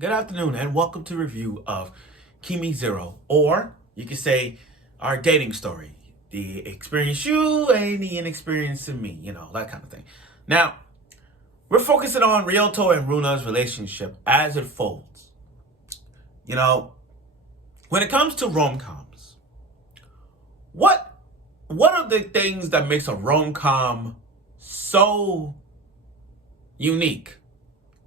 Good afternoon, and welcome to review of Kimi Zero, or you could say our dating story. The experienced you and the inexperienced in me, that kind of thing. Now, we're focusing on Ryuuto and Runa's relationship as it folds. When it comes to rom-coms, what are the things that makes a rom-com so unique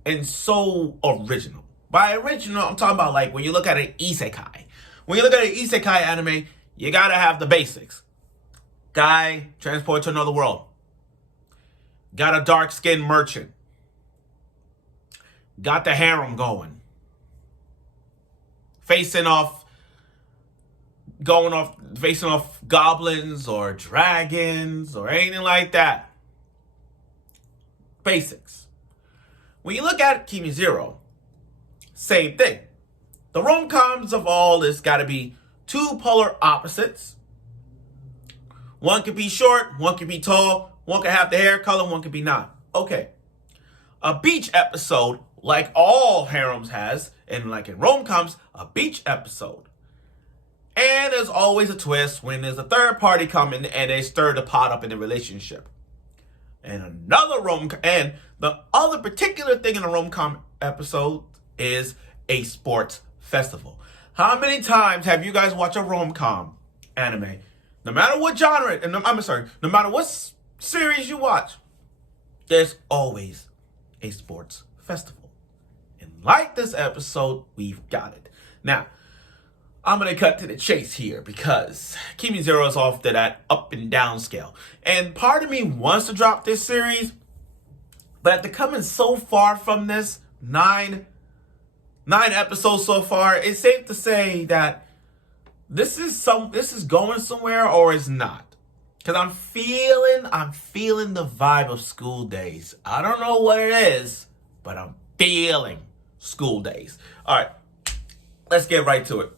and so original? By original, I'm talking about like when you look at an isekai. When you look at an isekai anime, you gotta have the basics. Guy transported to another world. Got a dark-skinned merchant. Got the harem going. Facing off goblins or dragons or anything like that. Basics. When you look at Kimi Zero, same thing. The rom-coms of all this got to be two polar opposites. One could be short, one could be tall, one could have the hair color, one could be not. Okay. A beach episode, like all harems has, and like in rom-coms, a beach episode. And there's always a twist when there's a third party coming and they stir the pot up in the relationship. And and the other particular thing in a rom-com episode is a sports festival. How many times have you guys watched a rom-com anime? No matter what genre, no matter what series you watch, there's always a sports festival. And like this episode, we've got it. Now, I'm going to cut to the chase here because Kimi Zero is off to that up and down scale. And part of me wants to drop this series, but after coming so far from this, nine episodes so far, it's safe to say that this is going somewhere or it's not. Because I'm feeling the vibe of school days. I don't know what it is, but I'm feeling school days. All right, let's get right to it.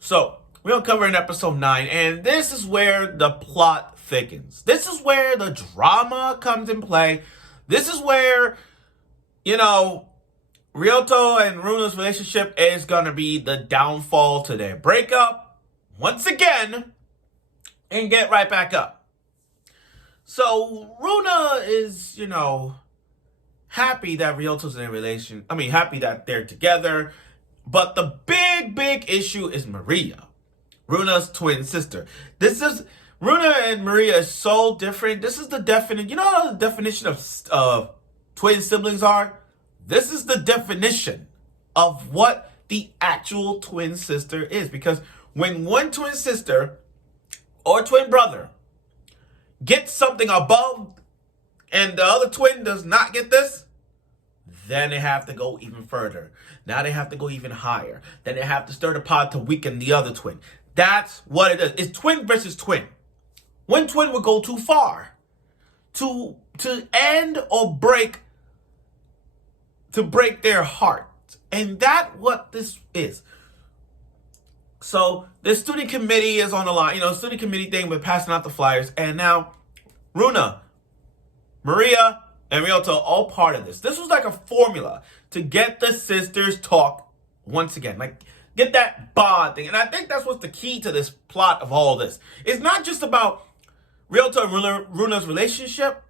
So, we'll cover in episode 9, and this is where the plot thickens. This is where the drama comes in play. This is where, Ryuuto and Runa's relationship is going to be the downfall to their breakup once again and get right back up. So, Runa is, happy that Ryuuto's in a happy that they're together. But the big issue is Maria, Runa's twin sister. Runa and Maria is so different. This is the definition. You know how the definition of twin siblings are? This is the definition of what the actual twin sister is. Because when one twin sister or twin brother gets something above and the other twin does not get this, then they have to go even further. Now they have to go even higher. Then they have to stir the pot to weaken the other twin. That's what it is. It's twin versus twin. One twin will go too far to end or break their heart. And that's what this is. So the student committee is on the line. Student committee thing with passing out the flyers. And now Runa, Maria, and Ryuuto all part of this. This was like a formula to get the sisters talk once again. Like, get that bond thing. And I think that's what's the key to this plot of all this. It's not just about Ryuuto and Runa's relationship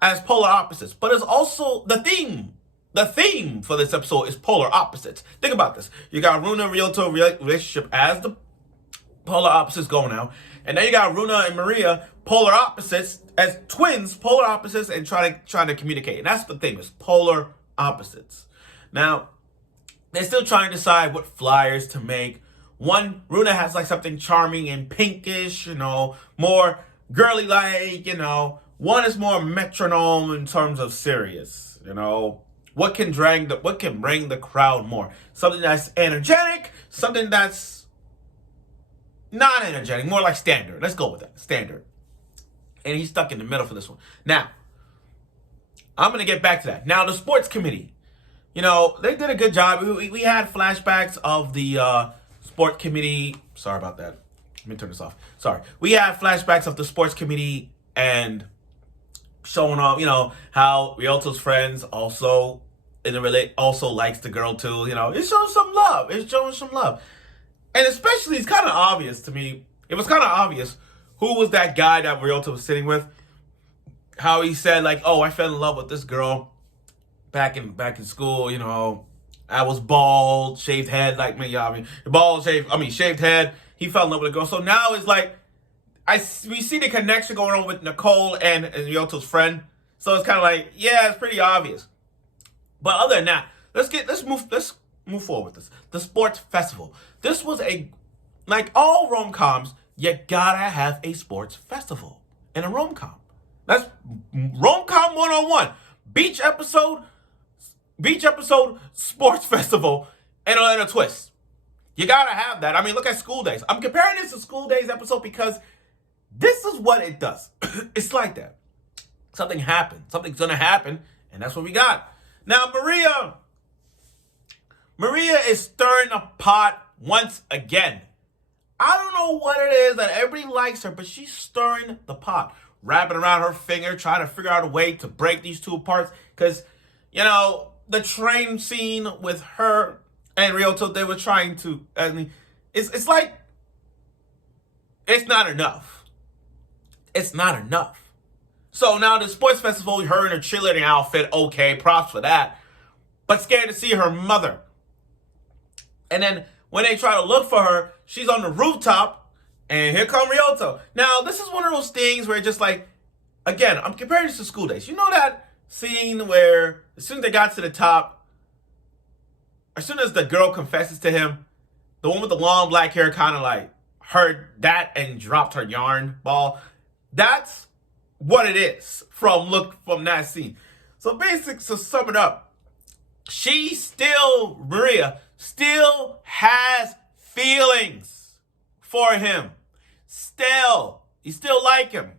as polar opposites, but it's also the theme. The theme for this episode is polar opposites. Think about this. You got Runa and Ryuuto relationship as the polar opposites go now. And then you got Runa and Maria, polar opposites, as twins, polar opposites, and trying to communicate. And that's the thing, is polar opposites. Now, they're still trying to decide what flyers to make. One, Runa has like something charming and pinkish, more girly-like, One is more metronome in terms of serious, What can bring the crowd more? Something that's energetic, something that's not energetic, more like standard. Let's go with that, standard. And he's stuck in the middle for this one. Now, I'm going to get back to that. Now, the sports committee. They did a good job. We had flashbacks of the sport committee. Sorry about that. Let me turn this off. Sorry. We had flashbacks of the sports committee and showing off, how Ryuuto's friends also in the relate also likes the girl too. You know, it shows some love. It's showing some love, and especially it's kind of obvious to me. It was kind of obvious who was that guy that Ryuuto was sitting with. How he said like, "Oh, I fell in love with this girl back in school. You know, I was bald, shaved head like me. I mean, shaved head. He fell in love with a girl. So now it's like, we see the connection going on with Nicole and Ryuuto's friend. So it's kind of like, yeah, it's pretty obvious. But other than that, let's move forward with this. The sports festival. This was like all rom-coms, you gotta have a sports festival in a rom-com. That's rom-com 101. Beach episode, sports festival, and a twist. You gotta have that. I mean, look at School Days. I'm comparing this to School Days episode because this is what it does. It's like that. Something happened. Something's gonna happen, and that's what we got. Now, Maria is stirring the pot once again. I don't know what it is that everybody likes her, but she's stirring the pot, wrapping around her finger, trying to figure out a way to break these two apart. Because, you know, the train scene with her and Ryuuto, they were trying to. I mean, it's like it's not enough. It's not enough. So now the sports festival, her in her cheerleading outfit, okay, props for that. But scared to see her mother. And then when they try to look for her, she's on the rooftop, and here come Ryuuto. Now, this is one of those things where just like, again, I'm comparing this to School Days. You know that scene where as soon as they got to the top, as soon as the girl confesses to him, the one with the long black hair kind of like heard that and dropped her yarn ball. That's what it is from that scene. So basically, to sum it up, Maria still has feelings for him. You still like him.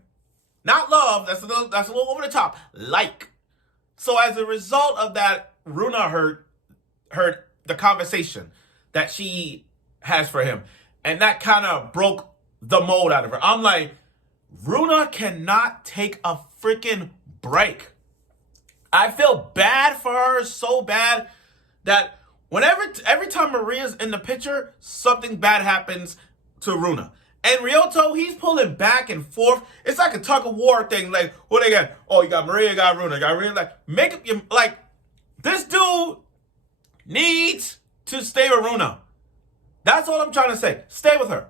Not love, that's a little over the top. Like. So as a result of that, Runa heard the conversation that she has for him. And that kind of broke the mold out of her. I'm like, Runa cannot take a freaking break. I feel bad for her so bad that every time Maria's in the picture, something bad happens to Runa. And Ryuuto, he's pulling back and forth. It's like a tug of war thing. Like, what they got? Oh, you got Maria, you got Runa, you got Runa. Like, make up your, like, this dude needs to stay with Runa. That's all I'm trying to say. Stay with her.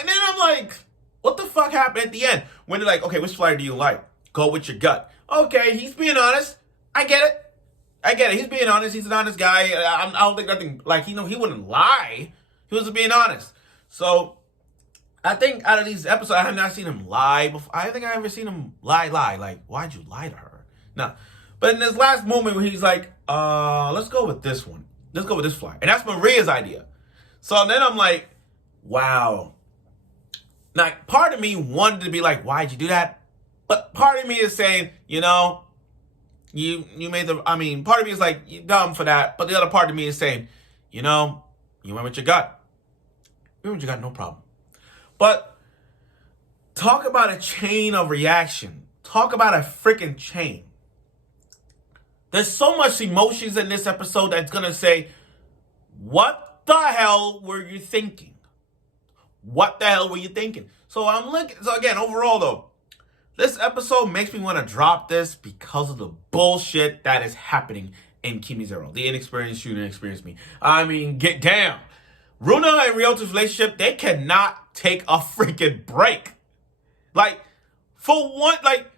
And then I'm like, what the fuck happened at the end? When they're like, okay, which flyer do you like? Go with your gut. Okay, he's being honest. I get it. He's being honest. He's an honest guy. I don't think nothing, like, he wouldn't lie. He was being honest. So, I think out of these episodes, I have not seen him lie before. I think I ever seen him lie. Like, why'd you lie to her? No. But in this last moment where he's like, let's go with this one. Let's go with this flyer. And that's Maria's idea. So then I'm like, wow. Now, part of me wanted to be like, why'd you do that? But part of me is saying, you know, you made part of me is like, you're dumb for that. But the other part of me is saying, you know, you went with your gut. You went with your gut, no problem. But talk about a chain of reaction. Talk about a freaking chain. There's so much emotions in this episode that's going to say, what the hell were you thinking? What the hell were you thinking? So again, overall though, this episode makes me want to drop this because of the bullshit that is happening in Kimi Zero. The inexperienced shooter experienced me. I mean, get down. Runa and Ryuuto's relationship, they cannot take a freaking break. Like, for one, like,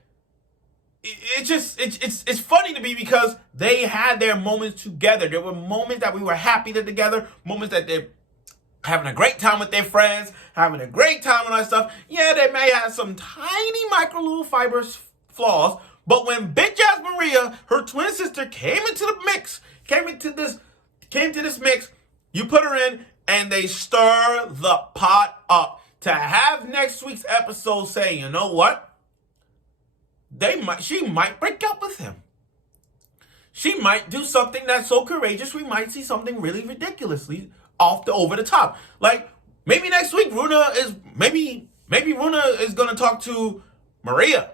it's funny to me because they had their moments together. There were moments that we were happy they're together, moments that they're having a great time with their friends, having a great time and all that stuff. Yeah, they may have some tiny micro little fibers flaws, but when bitch ass Maria, her twin sister, came to this mix, you put her in and they stir the pot up. To have next week's episode say, you know what? She might break up with him. She might do something that's so courageous, we might see something really ridiculously over the top. Like, maybe next week Runa is gonna talk to Maria.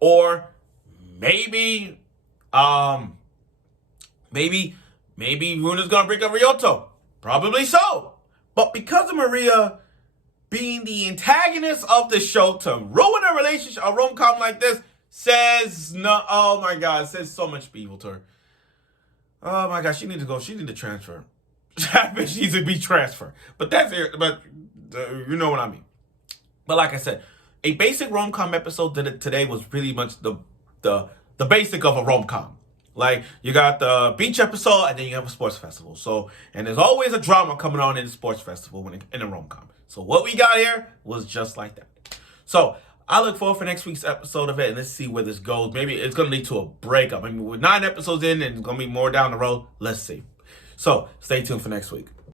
Or maybe Maybe Runa's gonna break up Ryuuto. Probably so. But because of Maria being the antagonist of the show to ruin a relationship, a rom-com like this, says no. Oh my God, says so much evil to her. Oh my God, she needs to go. She needs to transfer. She needs to be transferred. But that's it. But you know what I mean. But like I said, a basic rom-com episode today was really much the basic of a rom-com. Like, you got the beach episode, and then you have a sports festival. So, and there's always a drama coming on in the sports festival in a rom-com. So what we got here was just like that. So I look forward for next week's episode of it, and let's see where this goes. Maybe it's going to lead to a breakup. I mean, with 9 episodes in, and it's going to be more down the road. Let's see. So stay tuned for next week.